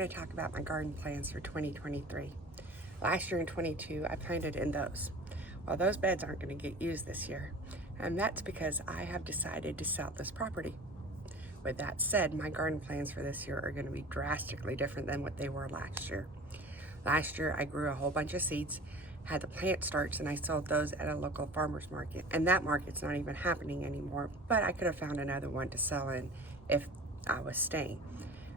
going to talk about my garden plans for 2023. Last year in 22, I planted in those. Well, those beds aren't going to get used this year, and that's because I have decided to sell this property. With that said, my garden plans for this year are going to be drastically different than what they were last year. Last year, I grew a whole bunch of seeds, had the plant starts, and I sold those at a local farmer's market. And that market's not even happening anymore, but I could have found another one to sell in if I was staying.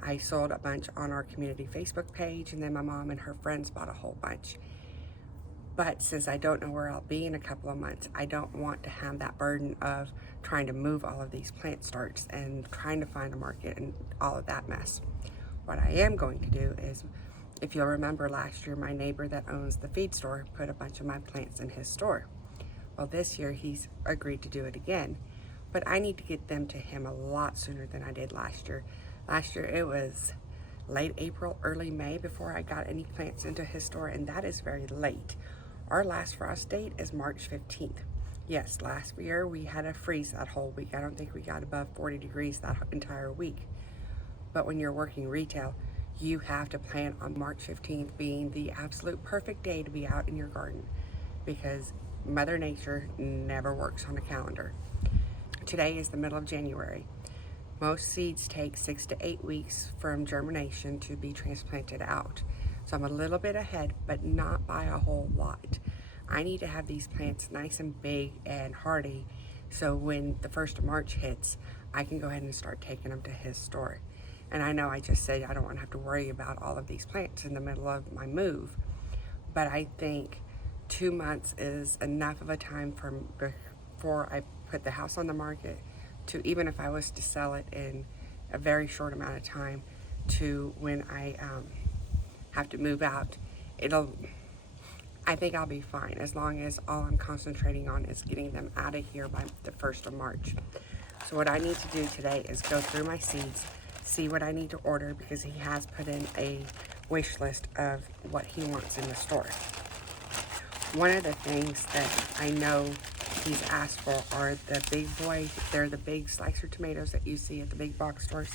I sold a bunch on our community Facebook page, and then my mom and her friends bought a whole bunch. But since I don't know where I'll be in a couple of months, I don't want to have that burden of trying to move all of these plant starts and trying to find a market and all of that mess. What I am going to do is, if you'll remember last year, my neighbor that owns the feed store put a bunch of my plants in his store. Well, this year he's agreed to do it again, but I need to get them to him a lot sooner than I did last year. Last year it was late April, early May before I got any plants into his store, and that is very late. Our last frost date is March 15th. Yes, last year we had a freeze that whole week. I don't think we got above 40 degrees that entire week. But when you're working retail, you have to plan on March 15th being the absolute perfect day to be out in your garden, because Mother Nature never works on a calendar. Today is the middle of January. Most seeds take 6 to 8 weeks from germination to be transplanted out. So I'm a little bit ahead, but not by a whole lot. I need to have these plants nice and big and hardy, so when the 1st of March hits, I can go ahead and start taking them to his store. And I know I just said I don't want to have to worry about all of these plants in the middle of my move, but I think 2 months is enough of a time from before I put the house on the market to, even if I was to sell it in a very short amount of time, to when I have to move out. I think I'll be fine as long as all I'm concentrating on is getting them out of here by the 1st of March. So what I need to do today is go through my seeds, see what I need to order, because he has put in a wish list of what he wants in the store. One of the things that I know he's asked for are the big boy. They're the big slicer tomatoes that you see at the big box stores.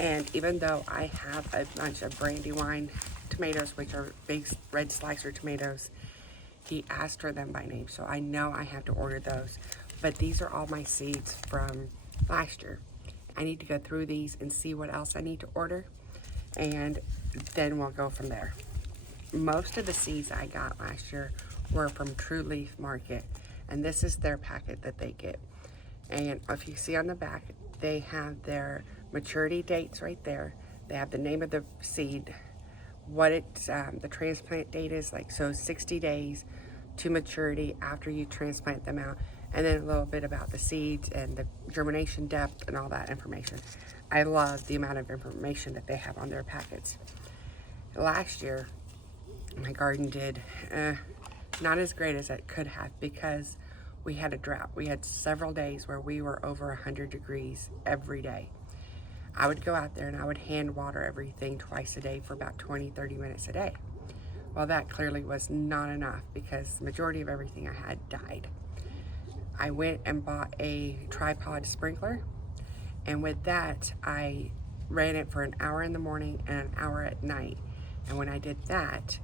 And even though I have a bunch of Brandywine tomatoes, which are big red slicer tomatoes, he asked for them by name, so I know I have to order those. But these are all my seeds from last year. I need to go through these and see what else I need to order, and then we'll go from there. Most of the seeds I got last year were from True Leaf Market, and this is their packet that they get. And if you see on the back, they have their maturity dates right there. They have the name of the seed, what the transplant date is, like, so 60 days to maturity after you transplant them out, and then a little bit about the seeds and the germination depth and all that information. I love the amount of information that they have on their packets. Last year, my garden did not as great as it could have, because we had a drought. We had several days where we were over 100 degrees every day. I would go out there and I would hand water everything twice a day for about 20-30 minutes a day. Well, that clearly was not enough, because the majority of everything I had died. I went and bought a tripod sprinkler, and with that I ran it for an hour in the morning and an hour at night. And when I did that,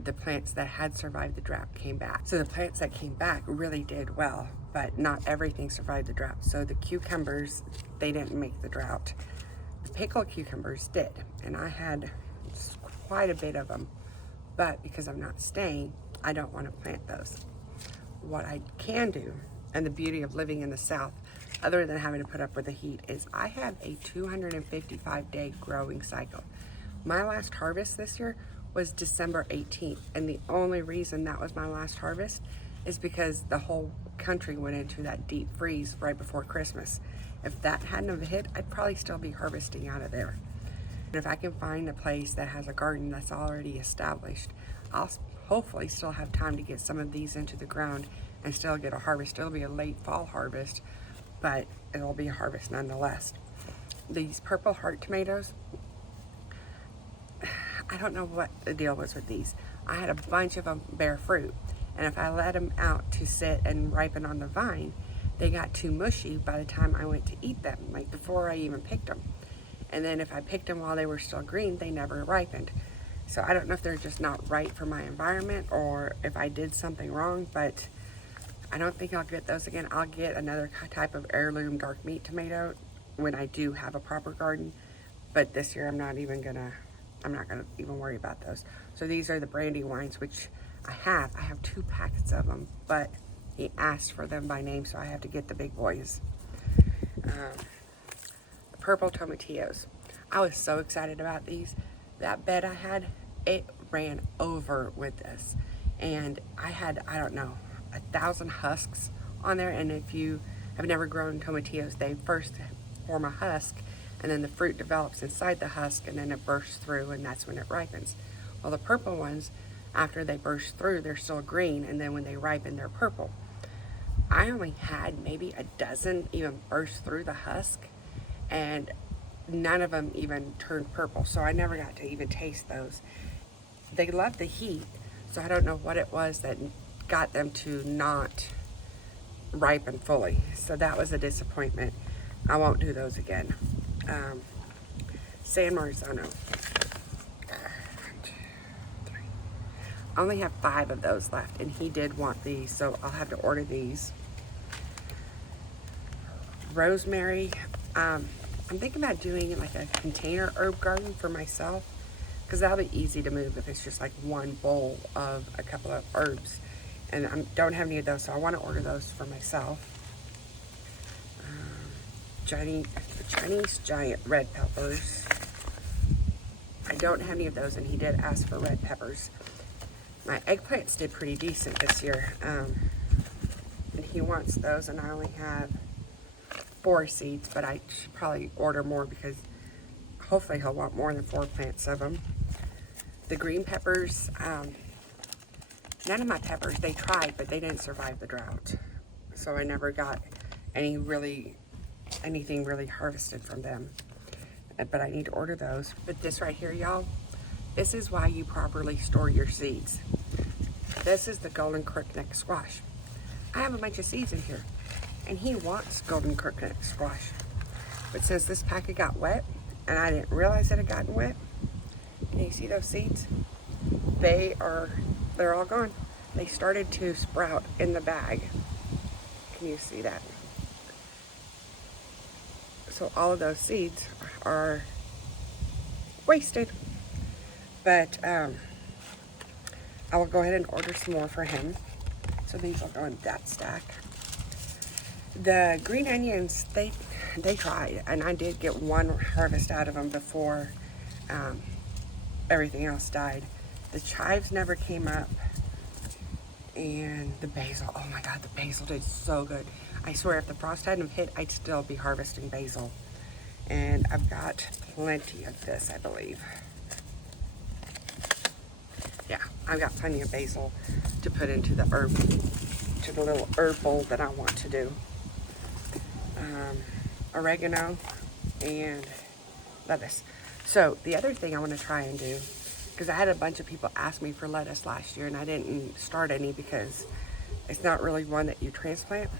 the plants that had survived the drought came back. So the plants that came back really did well, but not everything survived the drought. So the cucumbers, they didn't make the drought. The pickled cucumbers did, and I had quite a bit of them, but because I'm not staying, I don't want to plant those. What I can do, and the beauty of living in the South, other than having to put up with the heat, is I have a 255-day growing cycle. My last harvest this year was December 18th, and the only reason that was my last harvest is because the whole country went into that deep freeze right before Christmas. If that hadn't have hit, I'd probably still be harvesting out of there. And if I can find a place that has a garden that's already established, I'll hopefully still have time to get some of these into the ground and still get a harvest. It'll be a late fall harvest, but it'll be a harvest nonetheless. These Purple Heart tomatoes, I don't know what the deal was with these. I had a bunch of them bear fruit, and if I let them out to sit and ripen on the vine, they got too mushy by the time I went to eat them, like before I even picked them. And then if I picked them while they were still green, they never ripened. So I don't know if they're just not right for my environment or if I did something wrong, but I don't think I'll get those again. I'll get another type of heirloom dark meat tomato when I do have a proper garden. But this year I'm not gonna even worry about those. So these are the Brandywines, which I have 2 packets of them, but he asked for them by name, so I have to get the big boys. The purple tomatillos. I was so excited about these. That bed I had, it ran over with this. And I had, I don't know, 1,000 husks on there. And if you have never grown tomatillos, they first form a husk, and then the fruit develops inside the husk, and then it bursts through, and that's when it ripens. Well, the purple ones, after they burst through, they're still green, and then when they ripen, they're purple. I only had maybe a dozen even burst through the husk, and none of them even turned purple, so I never got to even taste those. They love the heat, so I don't know what it was that got them to not ripen fully. So that was a disappointment. I won't do those again. San Marzano. I only have 5 of those left, and he did want these, so I'll have to order these. Rosemary. I'm thinking about doing like a container herb garden for myself, because that'll be easy to move if it's just like one bowl of a couple of herbs. And I don't have any of those, so I want to order those for myself. Chinese giant red peppers. I don't have any of those, and he did ask for red peppers. My eggplants did pretty decent this year, and he wants those, and I only have 4 seeds, but I should probably order more because hopefully he'll want more than 4 plants of them. The green peppers, none of my peppers, they tried, but they didn't survive the drought. So I never got anything really harvested from them. But I need to order those. But this right here, y'all, this is why you properly store your seeds. This is the golden crookneck squash. I have a bunch of seeds in here, and he wants golden crookneck squash. But since this packet got wet, and I didn't realize it had gotten wet, can you see those seeds? They're all gone. They started to sprout in the bag. Can you see that? So all of those seeds are wasted. But I will go ahead and order some more for him. So these will go in that stack. The green onions, they tried, and I did get one harvest out of them before everything else died. The chives never came up, and the basil, oh my god, the basil did so good. I swear if the frost hadn't hit, I'd still be harvesting basil. And I've got plenty of this, I believe. Yeah, I've got plenty of basil to put into the little herb bowl that I want to do. Oregano and lettuce. So the other thing I want to try and do, because I had a bunch of people ask me for lettuce last year, and I didn't start any because it's not really one that you transplant.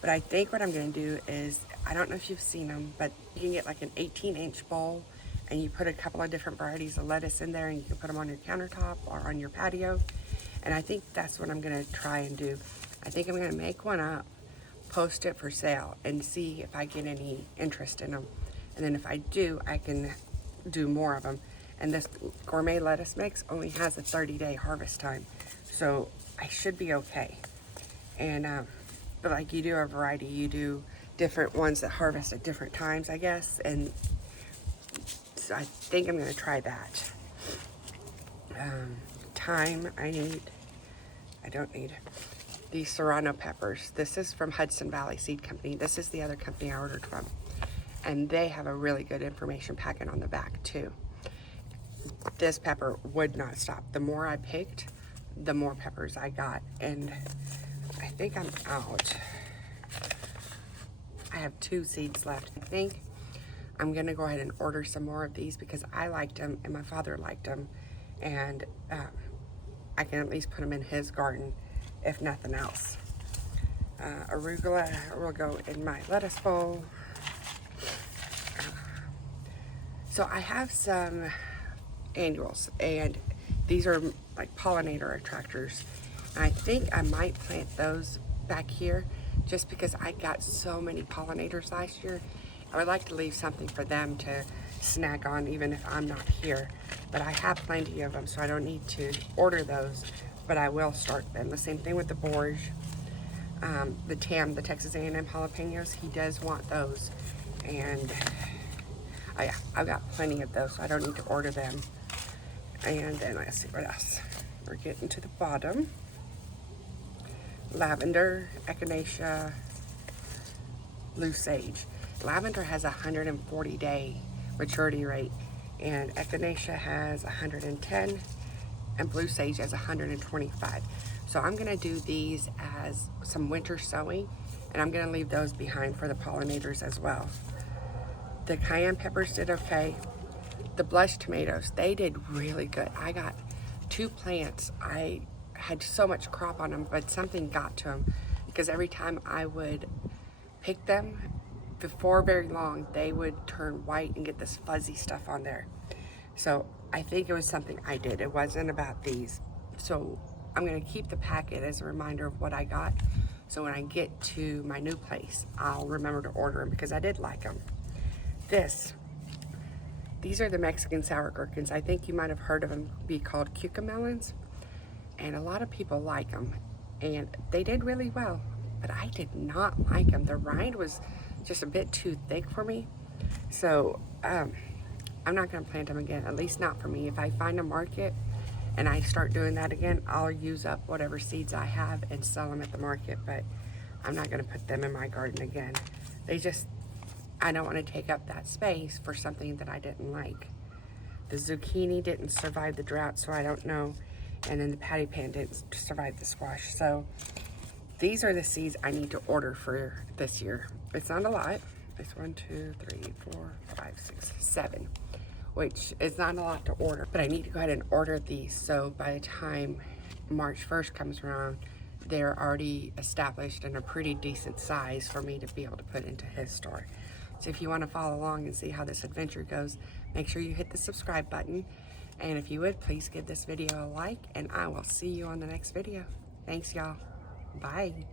But I think what I'm going to do is, I don't know if you've seen them, but you can get like an 18-inch bowl, and you put a couple of different varieties of lettuce in there, and you can put them on your countertop or on your patio. And I think that's what I'm going to try and do. I think I'm going to make one up, post it for sale, and see if I get any interest in them. And then if I do, I can do more of them. And this gourmet lettuce mix only has a 30-day harvest time, so I should be okay. And but like, you do a variety, you do different ones that harvest at different times, I guess. And so I think I'm going to try that. Thyme, I don't need these serrano peppers. This is from Hudson Valley Seed Company. This is the other company I ordered from, and they have a really good information packet on the back too. This pepper would not stop. The more I picked, the more peppers I got, and I think I'm out. I have 2 seeds left. I think I'm gonna go ahead and order some more of these because I liked them and my father liked them, and I can at least put them in his garden if nothing else. Arugula will go in my lettuce bowl. So I have some annuals, and these are like pollinator attractors. And I think I might plant those back here just because I got so many pollinators last year. I would like to leave something for them to snack on even if I'm not here. But I have plenty of them, so I don't need to order those, but I will start them. The same thing with the borage. The TAM, the Texas A&M jalapenos, he does want those. And oh yeah, I've got plenty of those, so I don't need to order them. And then let's see what else. We're getting to the bottom. Lavender, echinacea, blue sage. Lavender has a 140-day maturity rate, and echinacea has 110, and blue sage has 125. So I'm gonna do these as some winter sowing, and I'm gonna leave those behind for the pollinators as well. The cayenne peppers did okay. The blush tomatoes, they did really good. I got 2 plants. I had so much crop on them, but something got to them because every time I would pick them, before very long, they would turn white and get this fuzzy stuff on there. So I think it was something I did. It wasn't about these. So I'm gonna keep the packet as a reminder of what I got. So when I get to my new place, I'll remember to order them because I did like them. These are the Mexican sour gherkins. I think you might have heard of them be called cucamelons. And a lot of people like them. And they did really well, but I did not like them. The rind was just a bit too thick for me. So I'm not gonna plant them again, at least not for me. If I find a market and I start doing that again, I'll use up whatever seeds I have and sell them at the market, but I'm not gonna put them in my garden again. I don't want to take up that space for something that I didn't like. The zucchini didn't survive the drought, so I don't know. And then the patty pan didn't survive the squash. So these are the seeds I need to order for this year. It's not a lot. It's 1, 2, 3, 4, 5, 6, 7, which is not a lot to order, but I need to go ahead and order these. So by the time March 1st comes around, they're already established in a pretty decent size for me to be able to put into his store. So if you want to follow along and see how this adventure goes, make sure you hit the subscribe button. And if you would, please give this video a like, and I will see you on the next video. Thanks, y'all. Bye.